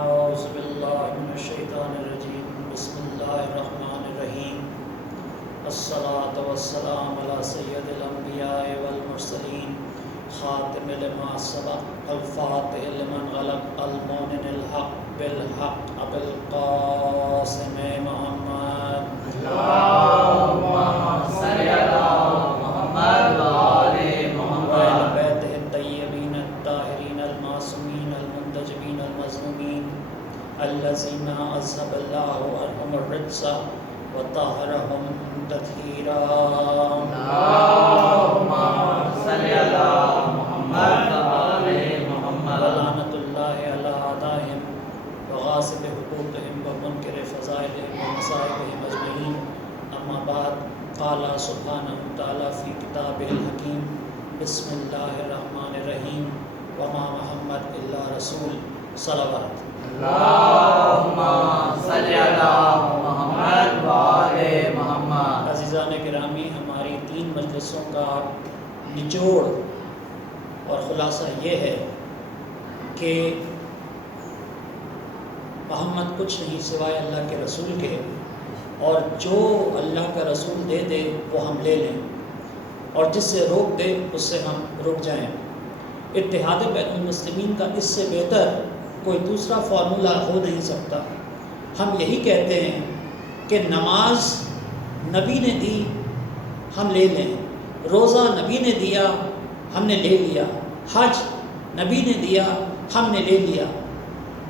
اعوذ باللہ من الشیطان الرجیم بسم اللہ الرحمن الرحیم الصلاۃ والسلام علی سید الانبیاء والمرسلین خاتم لما سبق الفاتح لمن غلق المؤمن الحق بالحق ابو القاسم محمد اللہم صل علی محمد وآل محمد وعلی بیتہ الطیبین الطاہرین المعصومین المنتجبین المظلومین الذین اذهب اللہ عنہم الرجس وطہرہم تطہیرا اللہم صل علی محمد وآل محمد ولعنۃ اللہ علی اعدائہم وغاصب حقوقہم ومنکر فضائلہم ومصائبہم اجمعین اما بعد قال سبحانہ تعالی فی کتابہ الحکیم بسم اللہ الرحمن الرحیم وما محمد الا رسول صلوات اللہم صل علی محمد وآل محمد۔ عزیزان گرامی، ہماری 3 مجلسوں کا نچوڑ اور خلاصہ یہ ہے کہ محمد کچھ نہیں سوائے اللہ کے رسول کے، اور جو اللہ کا رسول دے دے وہ ہم لے لیں، اور جس سے روک دے اس سے ہم رک جائیں۔ اتحاد بین المسلمین کا اس سے بہتر کوئی دوسرا فارمولہ ہو نہیں سکتا۔ ہم یہی کہتے ہیں کہ نماز نبی نے دی، ہم لے لیں، روزہ نبی نے دیا، ہم نے لے لیا، حج نبی نے دیا، ہم نے لے لیا،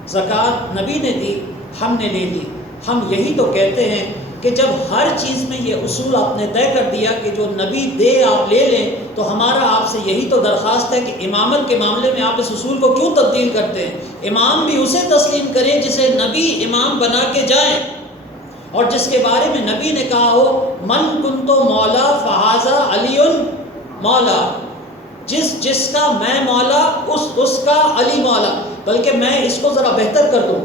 زکوٰۃ نبی نے دی، ہم نے لے لی۔ ہم یہی تو کہتے ہیں کہ جب ہر چیز میں یہ اصول آپ نے طے کر دیا کہ جو نبی دے آپ لے لیں، تو ہمارا آپ سے یہی تو درخواست ہے کہ امامت کے معاملے میں آپ اس اصول کو کیوں تبدیل کرتے ہیں؟ امام بھی اسے تسلیم کریں جسے نبی امام بنا کے جائیں، اور جس کے بارے میں نبی نے کہا ہو من کنت مولا فہذا علی مولا، جس کا میں مولا اس کا علی مولا۔ بلکہ میں اس کو ذرا بہتر کر دوں،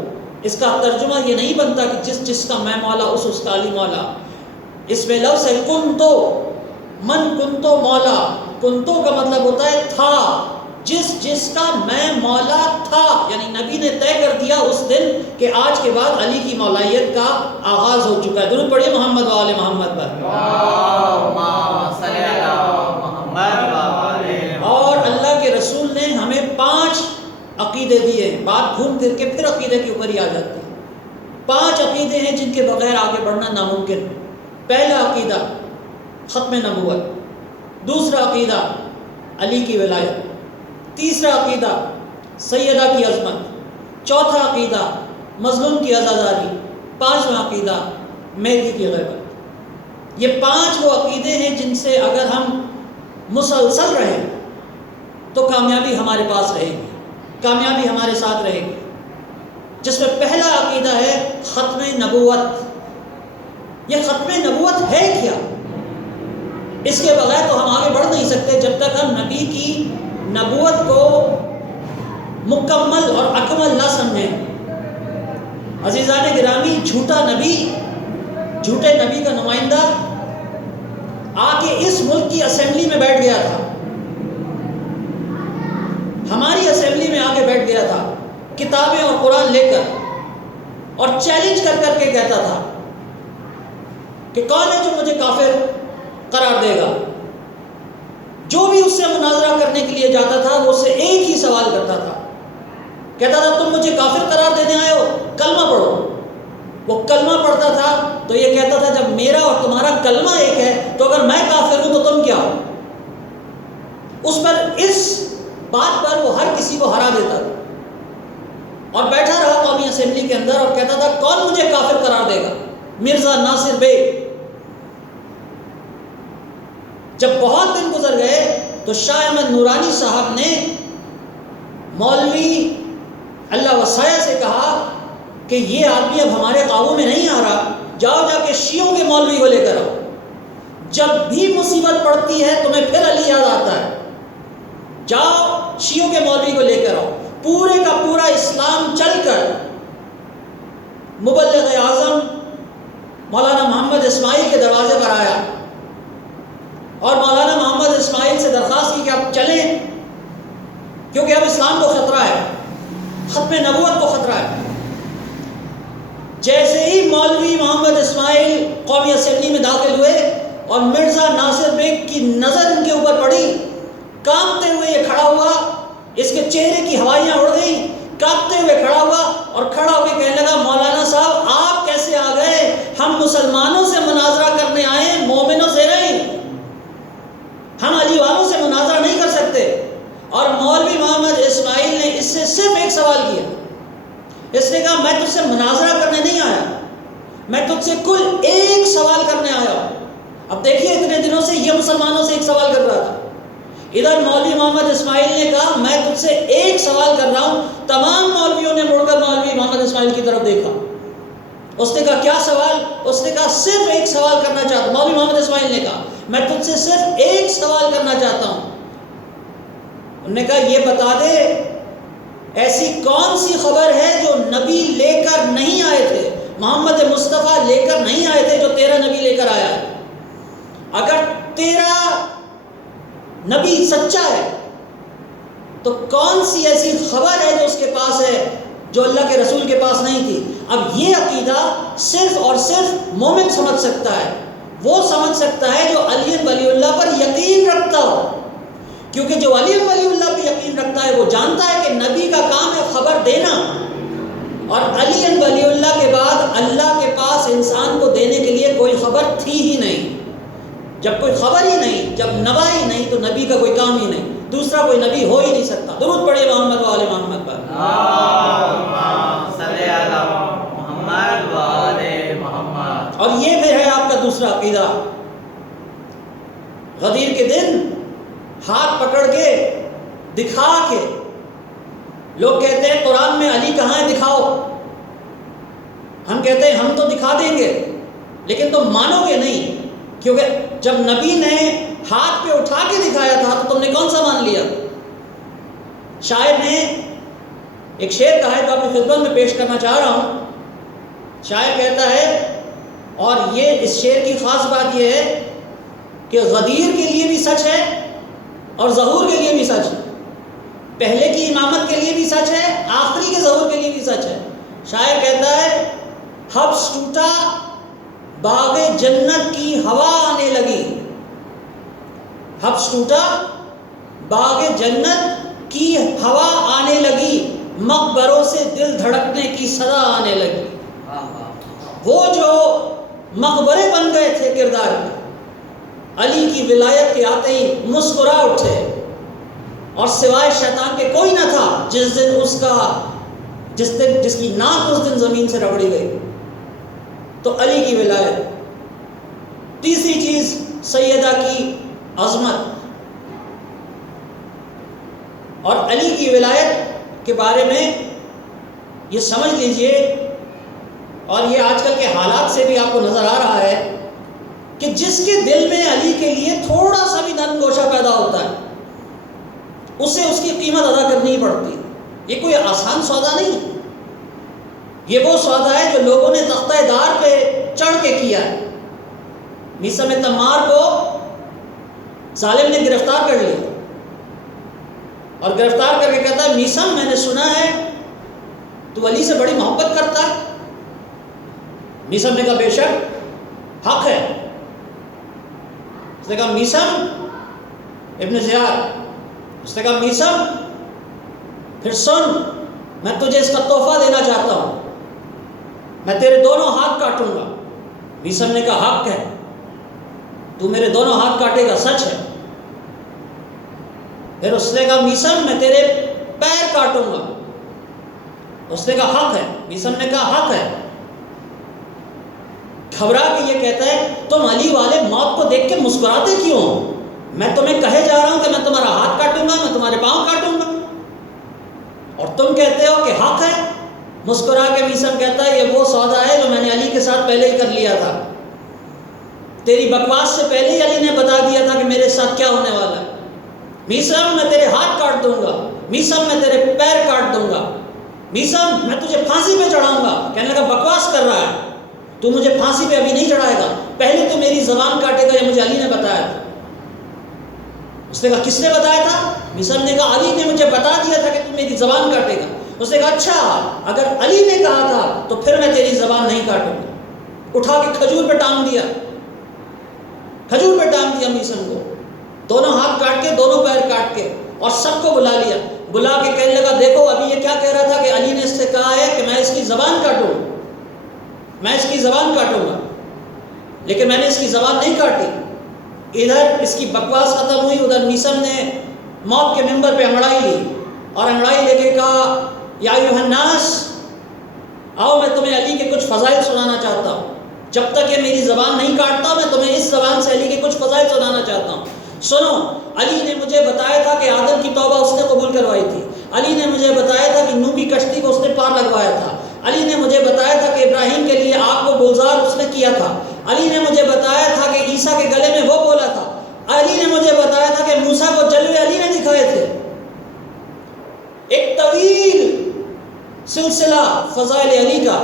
اس کا ترجمہ یہ نہیں بنتا کہ جس کا میں مولا اس کا علی مولا۔ اس میں لفظ ہے کنتو، من کنتو مولا، کنتو کا مطلب ہوتا ہے تھا، جس کا میں مولا تھا، یعنی نبی نے طے کر دیا اس دن کہ آج کے بعد علی کی مولائیت کا آغاز ہو چکا ہے۔ درود پڑھیے محمد وآل محمد پر۔ اللہم صل علی محمد وآل محمد۔ اور اللہ کے رسول نے ہمیں 5 عقیدے دیے ہیں، بات گھوم پھر کے پھر عقیدے کے اوپر ہی آ جاتی ہے۔ 5 عقیدے ہیں جن کے بغیر آگے بڑھنا ناممکن ہے۔ پہلا عقیدہ ختم نبوت، دوسرا عقیدہ علی کی ولایت، تیسرا عقیدہ سیدہ کی عظمت، چوتھا عقیدہ مظلوم کی عزاداری، 5واں عقیدہ مہدی کی غیبت۔ یہ 5 وہ عقیدے ہیں جن سے اگر ہم مسلسل رہیں تو کامیابی ہمارے پاس رہے گی، کامیابی ہمارے ساتھ رہے گی۔ جس میں پہلا عقیدہ ہے ختم نبوت۔ یہ ختم نبوت ہے کیا؟ اس کے بغیر تو ہم آگے بڑھ نہیں سکتے جب تک ہم نبی کی نبوت کو مکمل اور اکمل نہ سمجھیں۔ عزیزان گرامی، جھوٹا نبی، جھوٹے نبی کا نمائندہ آ کے اس ملک کی اسمبلی میں بیٹھ گیا تھا، ہماری اسمبلی میں آ کے بیٹھ گیا تھا، کتابیں اور قرآن لے کر، اور چیلنج کر کر کے کہتا تھا کہ کون ہے جو مجھے کافر قرار دے گا۔ جو بھی اس سے مناظرہ کرنے کے لیے جاتا تھا وہ اس سے ایک ہی سوال کرتا تھا، کہتا تھا تم مجھے کافر قرار دینے آئے ہو، کلمہ پڑھو۔ وہ کلمہ پڑھتا تھا تو یہ کہتا تھا جب میرا اور تمہارا کلمہ ایک ہے تو اگر میں کافر ہوں تو تم کیا ہو؟ اس بات پر وہ ہر کسی کو ہرا دیتا تھا، اور بیٹھا رہا قومی اسمبلی کے اندر اور کہتا تھا کون مجھے کافر قرار دے گا؟ مرزا ناصر بیگ۔ جب بہت دن گزر گئے تو شاہ احمد نورانی صاحب نے مولوی اللہ وسایہ سے کہا کہ یہ آدمی اب ہمارے قابو میں نہیں آ رہا، جاؤ جا کے شیعوں کے مولوی کو لے کر آؤ، جب بھی مصیبت پڑتی ہے تمہیں پھر علی یاد آتا ہے، جاؤ شیعوں کے مولوی کو لے کر آؤ۔ پورے کا پورا اسلام چل کر مبلغ اعظم مولانا محمد اسماعیل کے دروازے پر آیا، اور مولانا محمد اسماعیل سے درخواست کی کہ آپ چلیں، کیونکہ اب اسلام کو خطرہ ہے، ختم نبوت کو خطرہ ہے۔ جیسے ہی مولوی محمد اسماعیل قومی اسمبلی میں داخل ہوئے اور مرزا ناصر بیگ کی نظر ان کے اوپر پڑی، کانپتے ہوئے یہ کھڑا ہوا، اس کے چہرے کی ہوائیاں اڑ گئیں، کانپتے ہوئے کھڑا ہوا اور کھڑا ہو کے کہنے لگا مولانا صاحب آپ کیسے آ گئے؟ ہم مسلمانوں سے مناظرہ کرنے آئے ہیں، مومنوں سے نہیں، ہم علی والوں سے مناظرہ نہیں کر سکتے۔ اور مولوی محمد اسماعیل نے اس سے صرف ایک سوال کیا، اس نے کہا میں تجھ سے مناظرہ کرنے نہیں آیا، میں تجھ سے کل ایک سوال کرنے آیا ہوں۔ اب دیکھیے اتنے دنوں سے یہ مسلمانوں سے ایک سوال کر رہا تھا، ادھر مولوی محمد اسماعیل نے کہا میں تجھ سے ایک سوال کر رہا ہوں۔ تمام مولویوں نے مڑ کر مولوی محمد اسماعیل کی طرف دیکھا۔ اس نے کہا کیا سوال؟ اس نے کہا صرف ایک سوال کرنا چاہتا ہوں۔ مولوی محمد اسماعیل نے کہا میں تجھ سے صرف ایک سوال کرنا چاہتا ہوں۔ انہوں نے کہا یہ بتا دے ایسی کون سی خبر ہے جو نبی لے کر نہیں آئے تھے، محمد مصطفیٰ لے کر نہیں آئے تھے، جو تیرا نبی لے کر آیا ہے؟ اگر تیرا نبی سچا ہے تو کون سی ایسی خبر ہے جو اس کے پاس ہے جو اللہ کے رسول کے پاس نہیں تھی؟ اب یہ عقیدہ صرف اور صرف مومن سمجھ سکتا ہے، وہ سمجھ سکتا ہے جو علی ولی اللہ پر یقین رکھتا ہو، کیونکہ جو علی ولی اللہ پہ یقین رکھتا ہے وہ جانتا ہے کہ نبی کا کام ہے خبر دینا، اور علی ولی اللہ کے بعد اللہ کے پاس انسان کو دینے کے لیے کوئی خبر تھی ہی نہیں۔ جب کوئی خبر ہی نہیں، جب نبا ہی نہیں، تو نبی کا کوئی کام ہی نہیں، دوسرا کوئی نبی ہو ہی نہیں سکتا۔ درود پڑھے محمد و آل محمد پر۔ اللہم صلی علی محمد و آل محمد۔ اور یہ پھر ہے آپ کا دوسرا عقیدہ، غدیر کے دن ہاتھ پکڑ کے دکھا کے لوگ کہتے ہیں قرآن میں علی کہاں ہے دکھاؤ، ہم کہتے ہیں ہم تو دکھا دیں گے لیکن تم مانو گے نہیں، کیونکہ جب نبی نے ہاتھ پہ اٹھا کے دکھایا تھا تو تم نے کون سا مان لیا؟ شاعر نے ایک شعر کہا ہے جو آپ کی خدمت میں پیش کرنا چاہ رہا ہوں۔ شاعر کہتا ہے، اور یہ اس شعر کی خاص بات یہ ہے کہ غدیر کے لیے بھی سچ ہے اور ظہور کے لیے بھی سچ ہے، پہلے کی امامت کے لیے بھی سچ ہے، آخری کے ظہور کے لیے بھی سچ ہے۔ شاعر کہتا ہے حبس ٹوٹا باغ جنت کی ہوا آنے لگی، حبس ٹوٹا باغ جنت کی ہوا آنے لگی، مقبروں سے دل دھڑکنے کی صدا آنے لگی۔ وہ جو مقبرے بن گئے تھے کردار کے، علی کی ولایت کے آتے ہی مسکرا اٹھے، اور سوائے شیطان کے کوئی نہ تھا جس دن جس کی ناک اس دن زمین سے رگڑی گئی۔ تو علی کی ولایت۔ تیسری چیز سیدہ کی عظمت، اور علی کی ولایت کے بارے میں یہ سمجھ لیجئے، اور یہ آج کل کے حالات سے بھی آپ کو نظر آ رہا ہے کہ جس کے دل میں علی کے لیے تھوڑا سا بھی نرم گوشہ پیدا ہوتا ہے اسے اس کی قیمت ادا کرنی ہی پڑتی ہے۔ یہ کوئی آسان سودا نہیں، یہ وہ سودا ہے جو لوگوں نے تختہ دار پہ چڑھ کے کیا ہے۔ میثم تمار کو ظالم نے گرفتار کر لیا اور گرفتار کر کے کہتا ہے میثم میں نے سنا ہے تو علی سے بڑی محبت کرتا ہے۔ میثم نے کہا بے شک حق ہے۔ اس نے کہا میثم ابن زیاد، اس نے کہا میثم پھر سن، میں تجھے اس کا تحفہ دینا چاہتا ہوں، میں تیرے دونوں ہاتھ کاٹوں گا۔ میثم نے کہا حق ہے، تو میرے دونوں ہاتھ کاٹے گا، سچ ہے۔ پھر اس نے کہا میثم میں تیرے پیر کاٹوں گا۔ اس نے کہا حق ہے۔ میثم نے کہا حق ہے۔ گھبرا کے یہ کہتا ہے تم علی والے موت کو دیکھ کے مسکراتے کیوں ہو؟ میں تمہیں کہے جا رہا ہوں کہ میں تمہارا ہاتھ کاٹوں گا، میں تمہارے پاؤں کاٹوں گا، اور تم کہتے ہو کہ حق ہے۔ مسکرا کے میثم کہتا ہے یہ وہ سودا ہے جو میں نے علی کے ساتھ پہلے ہی کر لیا تھا، تیری بکواس سے پہلے ہی علی نے بتا دیا تھا کہ میرے ساتھ کیا ہونے والا ہے۔ میثم میں تیرے ہاتھ کاٹ دوں گا، میثم میں تیرے پیر کاٹ دوں گا، میثم میں تجھے پھانسی پہ چڑھاؤں گا۔ کہنے لگا بکواس کر رہا ہے، تو مجھے پھانسی پہ ابھی نہیں چڑھائے گا، پہلے تو میری زبان کاٹے گا، یہ مجھے علی نے بتایا تھا۔ اس نے کہا کس نے بتایا تھا؟ میثم نے کہا علی نے مجھے بتا دیا تھا کہ تو میری زبان کاٹے گا۔ اس نے کہا اچھا اگر علی نے کہا تھا تو پھر میں تیری زبان نہیں کاٹوں گا۔ اٹھا کے کھجور پہ ٹانگ دیا، کھجور پہ ٹانگ دیا میسم کو، دونوں ہاتھ کاٹ کے دونوں پیر کاٹ کے، اور سب کو بلا لیا، بلا کے کہنے لگا دیکھو ابھی یہ کیا کہہ رہا تھا کہ علی نے اس سے کہا ہے کہ میں اس کی زبان کاٹوں، میں اس کی زبان کاٹوں گا، لیکن میں نے اس کی زبان نہیں کاٹی۔ ادھر اس کی بکواس ختم ہوئی، ادھر میسم نے موت کے منبر پہ انگڑائی لی، اور انگڑائی لے کے کہا یا ایھا الناس، آؤ میں تمہیں علی کے کچھ فضائل سنانا چاہتا ہوں، جب تک یہ میری زبان نہیں کاٹتا میں تمہیں اس زبان سے علی کے کچھ فضائل سنانا چاہتا ہوں۔ سنو، علی نے مجھے بتایا تھا کہ آدم کی توبہ اس نے قبول کروائی تھی، علی نے مجھے بتایا تھا کہ نوح کی کشتی کو اس نے پار لگوایا تھا، علی نے مجھے بتایا تھا کہ ابراہیم کے لیے آگ کو گلزار اس نے کیا تھا، علی نے مجھے بتایا تھا کہ عیسیٰ کے گلے میں وہ بولا تھا، علی نے مجھے بتایا تھا کہ موسیٰ کو جلوے علی نے دکھائے تھے۔ ایک طویل سلسلہ فضائل علی کا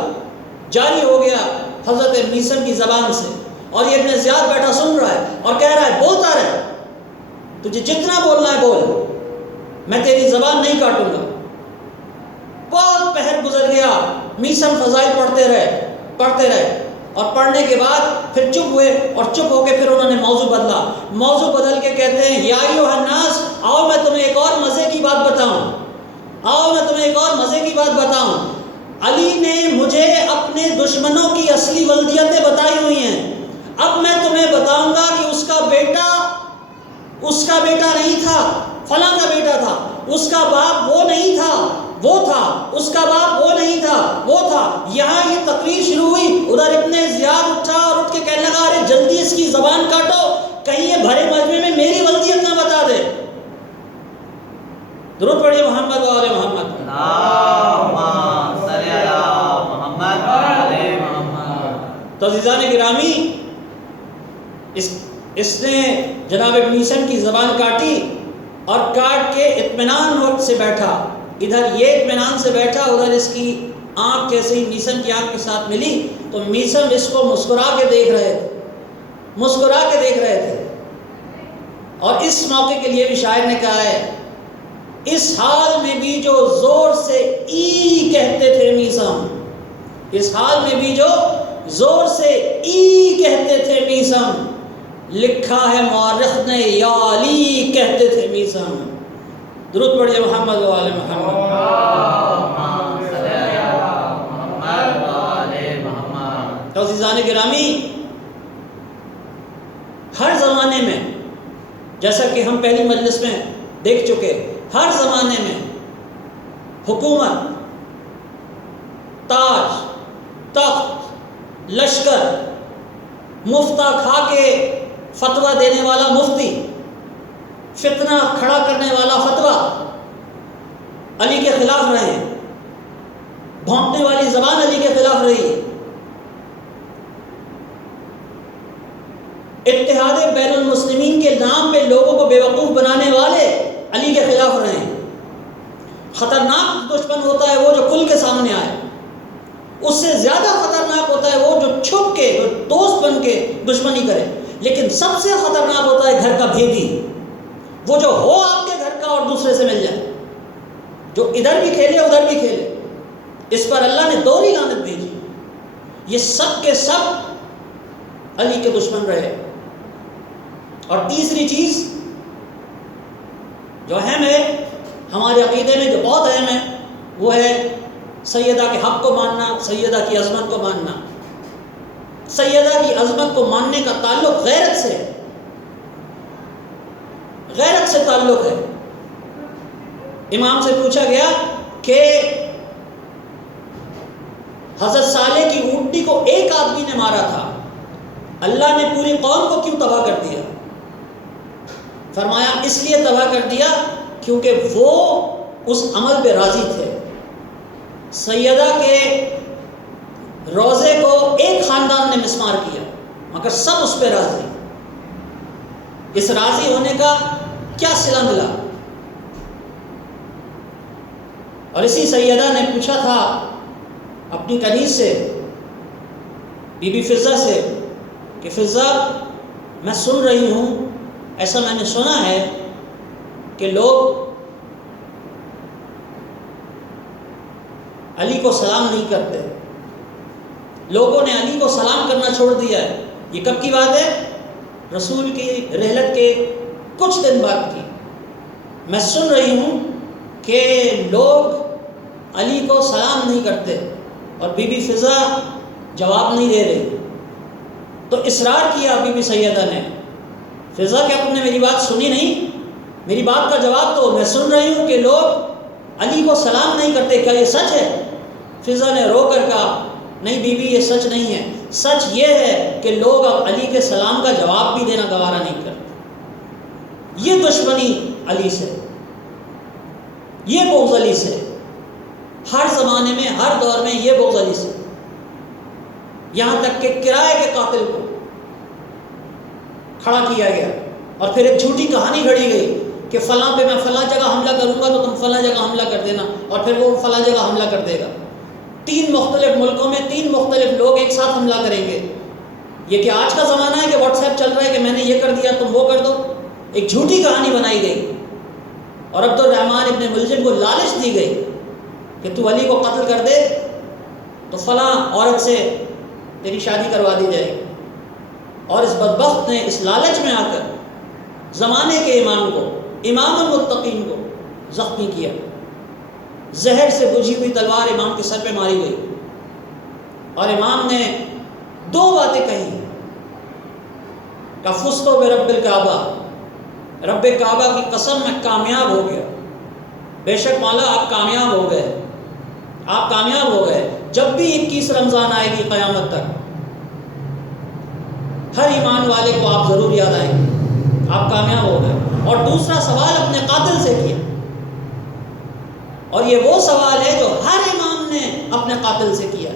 جاری ہو گیا حضرت میسم کی زبان سے، اور یہ ابن زیاد بیٹھا سن رہا ہے اور کہہ رہا ہے بولتا رہے، تجھے جتنا بولنا ہے بول، میں تیری زبان نہیں کاٹوں گا۔ بہت پہر گزر گیا، میسم فضائل پڑھتے رہے، اور پڑھنے کے بعد پھر چپ ہوئے، اور چپ ہو کے پھر انہوں نے موضوع بدلا، موضوع بدل کے کہتے ہیں یا ایھا الناس، آؤ میں تمہیں ایک اور مزے کی بات بتاؤں، آؤ میں تمہیں ایک اور مزے کی بات بتاؤں۔ علی نے مجھے اپنے دشمنوں کی اصلی ولدیتیں بتائی ہوئی ہیں، اب میں تمہیں بتاؤں گا کہ اس کا بیٹا نہیں تھا، فلاں کا بیٹا تھا، اس کا باپ وہ نہیں تھا، وہ تھا، اس کا باپ وہ نہیں تھا، وہ تھا۔ یہاں یہ تقریر شروع ہوئی، ادھر ابن زیاد اٹھا اور اٹھ کے کہنے لگا ارے جلدی اس کی زبان کاٹو، کہیں یہ بھرے مجمع میں میری ولدیت نہ بتا دے۔ درود پڑھیے محمد و آل محمد۔ اللہم صلی علی محمد و آل محمد۔ تو عزیزان گرامی، اس نے جناب میسم کی زبان کاٹی، اور کاٹ کے اطمینان سے بیٹھا، ادھر یہ اطمینان سے بیٹھا، ادھر اس کی آنکھ جیسے ہی میسم کی آنکھ کے ساتھ ملی تو میسم اس کو مسکرا کے دیکھ رہے تھے۔ اور اس موقع کے لیے بھی شاعر نے کہا ہے اس حال میں بھی جو زور سے ای کہتے تھے میسم، اس حال میں بھی جو زور سے ای کہتے تھے میسم، لکھا ہے مورخ نے یا علی کہتے تھے میسم۔ درود پڑھیے محمد و آل محمد۔ اللہم صلی علی محمد و آل محمد۔ تو عزیزان گرامی، ہر زمانے میں جیسا کہ ہم پہلی مجلس میں دیکھ چکے، ہر زمانے میں حکومت، تاج، تخت، لشکر، مفتہ کھا کے فتویٰ دینے والا مفتی، فتنہ کھڑا کرنے والا فتویٰ علی کے خلاف رہے ہیں، بھونکنے والی زبان علی کے خلاف رہی ہے، اتحاد بین المسلمین کے نام پہ لوگوں کو بیوقوف بنانے والے علی کے خلاف رہے ہیں۔ خطرناک دشمن ہوتا ہے وہ جو کھل کے سامنے آئے، اس سے زیادہ خطرناک ہوتا ہے وہ جو چھپ کے، جو دوست بن کے دشمنی کرے، لیکن سب سے خطرناک ہوتا ہے گھر کا بھیدی، وہ جو ہو آپ کے گھر کا اور دوسرے سے مل جائے، جو ادھر بھی کھیلے ادھر بھی کھیلے۔ اس پر اللہ نے دوہری لعنت بھیجی۔ یہ سب کے سب علی کے دشمن رہے۔ اور تیسری چیز جو اہم ہے ہمارے عقیدے میں، جو بہت اہم ہے، وہ ہے سیدہ کے حق کو ماننا، سیدہ کی عظمت کو ماننا۔ سیدہ کی عظمت کو ماننے کا تعلق غیرت سے تعلق ہے۔ امام سے پوچھا گیا کہ حضرت صالح کی اونٹنی کو ایک آدمی نے مارا تھا، اللہ نے پوری قوم کو کیوں تباہ کر دیا؟ فرمایا اس لیے تباہ کر دیا کیونکہ وہ اس عمل پہ راضی تھے۔ سیدہ کے روزے کو ایک خاندان نے مسمار کیا مگر سب اس پہ راضی۔ اس راضی ہونے کا کیا صلہ ملا؟ اور اسی سیدہ نے پوچھا تھا اپنی کنیز سے، بی بی فضہ سے، کہ فضہ میں سن رہی ہوں، ایسا میں نے سنا ہے کہ لوگ علی کو سلام نہیں کرتے. لوگوں نے علی کو سلام کرنا چھوڑ دیا ہے. یہ کب کی بات ہے؟ رسول کی رحلت کے کچھ دن بعد کی. میں سن رہی ہوں کہ لوگ علی کو سلام نہیں کرتے اور بی بی فضا جواب نہیں دے رہی. تو اصرار کیا بی بی سیدہ نے، فضا کیا تم نے میری بات سنی نہیں؟ میری بات کا جواب دو. میں سن رہی ہوں کہ لوگ علی کو سلام نہیں کرتے، کیا یہ سچ ہے؟ فضا نے رو کر کہا نہیں بی بی، یہ سچ نہیں ہے. سچ یہ ہے کہ لوگ اب علی کے سلام کا جواب بھی دینا گوارا نہیں کرتے. یہ دشمنی علی سے، یہ بغض علی سے، ہر زمانے میں ہر دور میں یہ بغض علی سے. یہاں تک کہ کرائے کے قاتل کو کھڑا کیا گیا اور پھر ایک جھوٹی کہانی گھڑی گئی کہ فلاں پہ میں فلاں جگہ حملہ کروں گا تو تم فلاں جگہ حملہ کر دینا، اور پھر وہ فلاں جگہ حملہ کر دے گا. 3 مختلف ملکوں میں 3 مختلف لوگ ایک ساتھ حملہ کریں گے. یہ کہ آج کا زمانہ ہے کہ واٹس ایپ چل رہا ہے کہ میں نے یہ کر دیا تم وہ کر دو. ایک جھوٹی کہانی بنائی گئی اور عبد الرحمن ابن ملجم کو لالچ دی گئی کہ تو علی کو قتل کر دے تو فلاں عورت سے تیری شادی کروا دی جائے گی. اور اس بدبخت نے اس لالچ میں آ کر زمانے کے امام کو، امام المتقین کو زخمی کیا. زہر سے بجھی ہوئی تلوار امام کے سر پہ ماری گئی اور امام نے 2 باتیں کہی کہ فزت برب الکعبہ، رب کعبہ کی قسم میں کامیاب ہو گیا. بے شک مولا آپ کامیاب ہو گئے، آپ کامیاب ہو گئے. جب بھی 21 رمضان آئے گی قیامت تک ہر ایمان والے کو آپ ضرور یاد آئیں گے، آپ کامیاب ہو گئے. اور دوسرا سوال اپنے قاتل سے کیا، اور یہ وہ سوال ہے جو ہر امام نے اپنے قاتل سے کیا.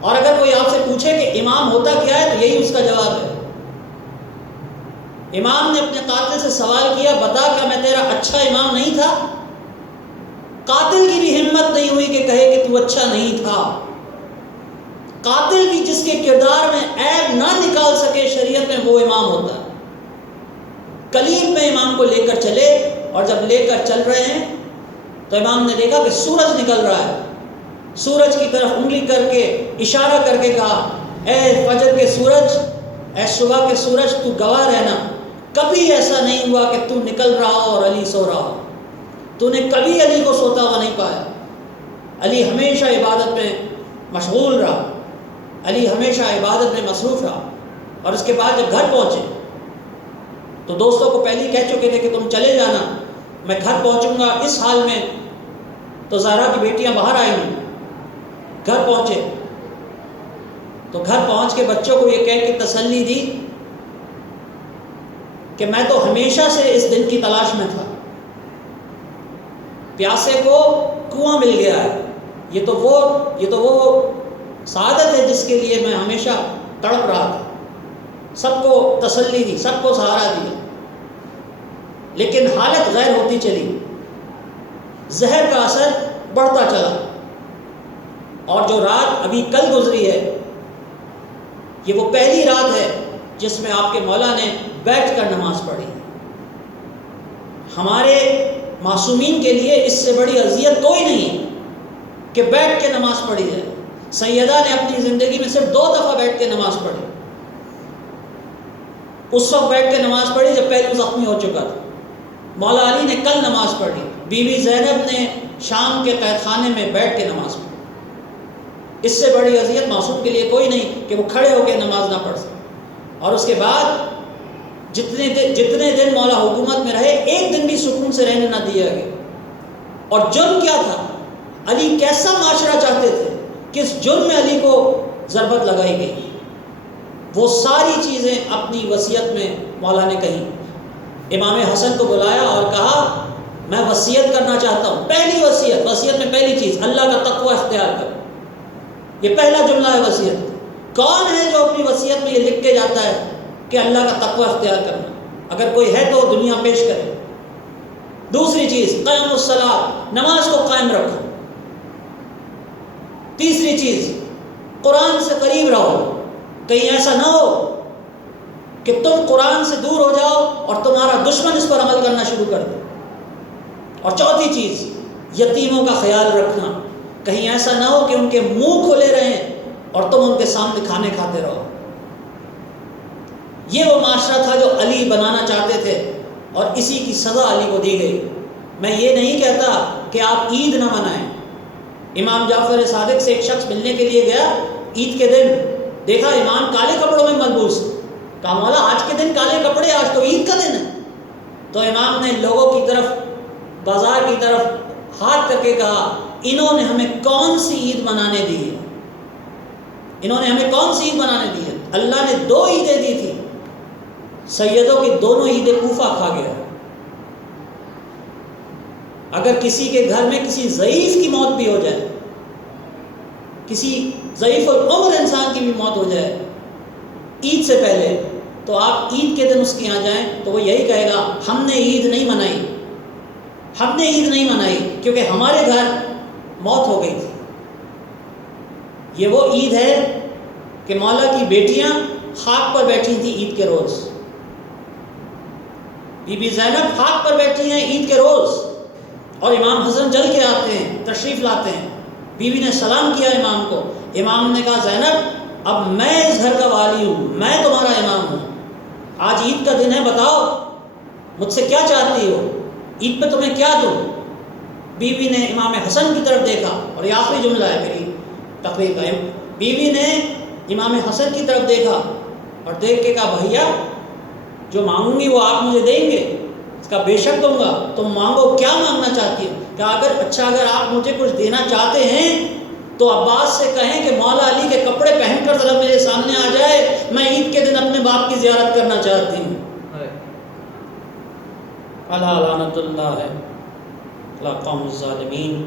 اور اگر کوئی آپ سے پوچھے کہ امام ہوتا کیا ہے تو یہی اس کا جواب ہے. امام نے اپنے قاتل سے سوال کیا بتا کیا میں تیرا اچھا امام نہیں تھا؟ قاتل کی بھی ہمت نہیں ہوئی کہ کہے کہ تو اچھا نہیں تھا. قاتل بھی جس کے کردار میں عیب نہ نکال سکے شریعت میں وہ امام ہوتا ہے. کلیم میں امام کو لے کر چلے اور جب لے کر چل رہے ہیں تو امام نے دیکھا کہ سورج نکل رہا ہے. سورج کی طرف انگلی کر کے اشارہ کر کے کہا اے فجر کے سورج، اے صبح کے سورج، تو گواہ رہنا کبھی ایسا نہیں ہوا کہ تو نکل رہا ہو اور علی سو رہا ہو. تو نے کبھی علی کو سوتا ہوا نہیں پایا. علی ہمیشہ عبادت میں مشغول رہا، علی ہمیشہ عبادت میں مصروف رہا. اور اس کے بعد جب گھر پہنچے تو دوستوں کو پہلے کہہ چکے تھے کہ تم چلے جانا، میں گھر پہنچوں گا اس حال میں. تو زہرا کی بیٹیاں باہر آئیں، گھر پہنچے تو گھر پہنچ کے بچوں کو یہ کہہ کے تسلی دی کہ میں تو ہمیشہ سے اس دن کی تلاش میں تھا. پیاسے کو کنواں مل گیا ہے. یہ تو وہ سعادت ہے جس کے لیے میں ہمیشہ تڑپ رہا تھا. سب کو تسلی دی، سب کو سہارا دیا، لیکن حالت غیر ہوتی چلی. زہر کا اثر بڑھتا چلا اور جو رات ابھی کل گزری ہے یہ وہ پہلی رات ہے جس میں آپ کے مولا نے بیٹھ کر نماز پڑھی. ہمارے معصومین کے لیے اس سے بڑی اذیت کوئی نہیں کہ بیٹھ کے نماز پڑھی جائے. سیدہ نے اپنی زندگی میں صرف 2 دفعہ بیٹھ کے نماز پڑھی. اس وقت بیٹھ کے نماز پڑھی جب پہلو زخمی ہو چکا تھا. مولا علی نے کل نماز پڑھی. بی بی زینب نے شام کے قید خانے میں بیٹھ کے نماز پڑھی. اس سے بڑی اذیت معصوم کے لیے کوئی نہیں کہ وہ کھڑے ہو کے نماز نہ پڑھ سکے. اور اس کے بعد جتنے دن مولا حکومت میں رہے ایک دن بھی سکون سے رہنے نہ دیا گیا. اور جرم کیا تھا؟ علی کیسا معاشرہ چاہتے تھے، کس جرم میں علی کو ضربت لگائی گئی، وہ ساری چیزیں اپنی وصیت میں مولا نے کہی. امام حسن کو بلایا اور کہا میں وصیت کرنا چاہتا ہوں. پہلی وصیت میں پہلی چیز اللہ کا تقوی اختیار کرو. یہ پہلا جملہ ہے وصیت. کون ہے جو اپنی وصیت میں یہ لکھ کے جاتا ہے کہ اللہ کا تقوی اختیار کرنا؟ اگر کوئی ہے تو دنیا پیش کرے. دوسری چیز قیام الصلاۃ، نماز کو قائم رکھو. تیسری چیز قرآن سے قریب رہو. کہیں ایسا نہ ہو کہ تم قرآن سے دور ہو جاؤ اور تمہارا دشمن اس پر عمل کرنا شروع کر دے. اور چوتھی چیز یتیموں کا خیال رکھنا. کہیں ایسا نہ ہو کہ ان کے منہ کھولے رہیں اور تم ان کے سامنے کھانے کھاتے رہو۔ یہ وہ معاشرہ تھا جو علی بنانا چاہتے تھے، اور اسی کی سزا علی کو دی گئی۔ میں یہ نہیں کہتا کہ آپ عید نہ منائیں۔ امام جعفر صادق سے ایک شخص ملنے کے لیے گیا عید کے دن، دیکھا امام کالے کپڑوں میں ملبوس، کہا مولا آج کے دن کالے کپڑے، آج تو عید کا دن ہے۔ تو امام نے لوگوں کی طرف، بازار کی طرف ہاتھ کر کے کہا انہوں نے ہمیں کون سی عید منانے دی ہے؟ انہوں نے ہمیں کون سی عید منانے دی ہے؟ اللہ نے 2 عیدیں دی تھی، سیدوں کی دونوں عیدیں کوفہ کھا گیا۔ اگر کسی کے گھر میں کسی ضعیف کی موت بھی ہو جائے، کسی ضعیف العمر انسان کی بھی موت ہو جائے عید سے پہلے، تو آپ عید کے دن اس کے یہاں جائیں تو وہ یہی کہے گا ہم نے عید نہیں منائی، ہم نے عید نہیں منائی کیونکہ ہمارے گھر موت ہو گئی تھی۔ یہ وہ عید ہے کہ مولا کی بیٹیاں خاک پر بیٹھی تھیں عید کے روز، بی بی زینب خاک پر بیٹھی ہیں عید کے روز، اور امام حسن جل کے آتے ہیں، تشریف لاتے ہیں۔ بیوی نے سلام کیا امام کو، امام نے کہا زینب اب میں اس گھر کا والی ہوں، میں تمہارا امام ہوں، آج عید کا دن ہے، بتاؤ مجھ سے کیا چاہتی ہو، عید پہ تمہیں کیا دوں؟ بیوی نے امام حسن کی طرف دیکھا، اور یہ آخری جملہ ہے میری تقریر کا، بیوی نے امام حسن کی طرف دیکھا اور دیکھ کے کہا بھیا جو مانگوں گی وہ آپ مجھے دیں گے؟ اس کا بے شک دوں گا، تم مانگو، کیا مانگنا چاہتی ہو؟ کہا اگر آپ مجھے کچھ دینا چاہتے ہیں تو عباس سے کہیں کہ مولا علی کے کپڑے پہن کر ذرا میرے سامنے آ جائے، میں عید کے دن اپنے باپ کی زیارت کرنا چاہتی ہوں۔ الا لعنت اللہ علی قوم الظالمین۔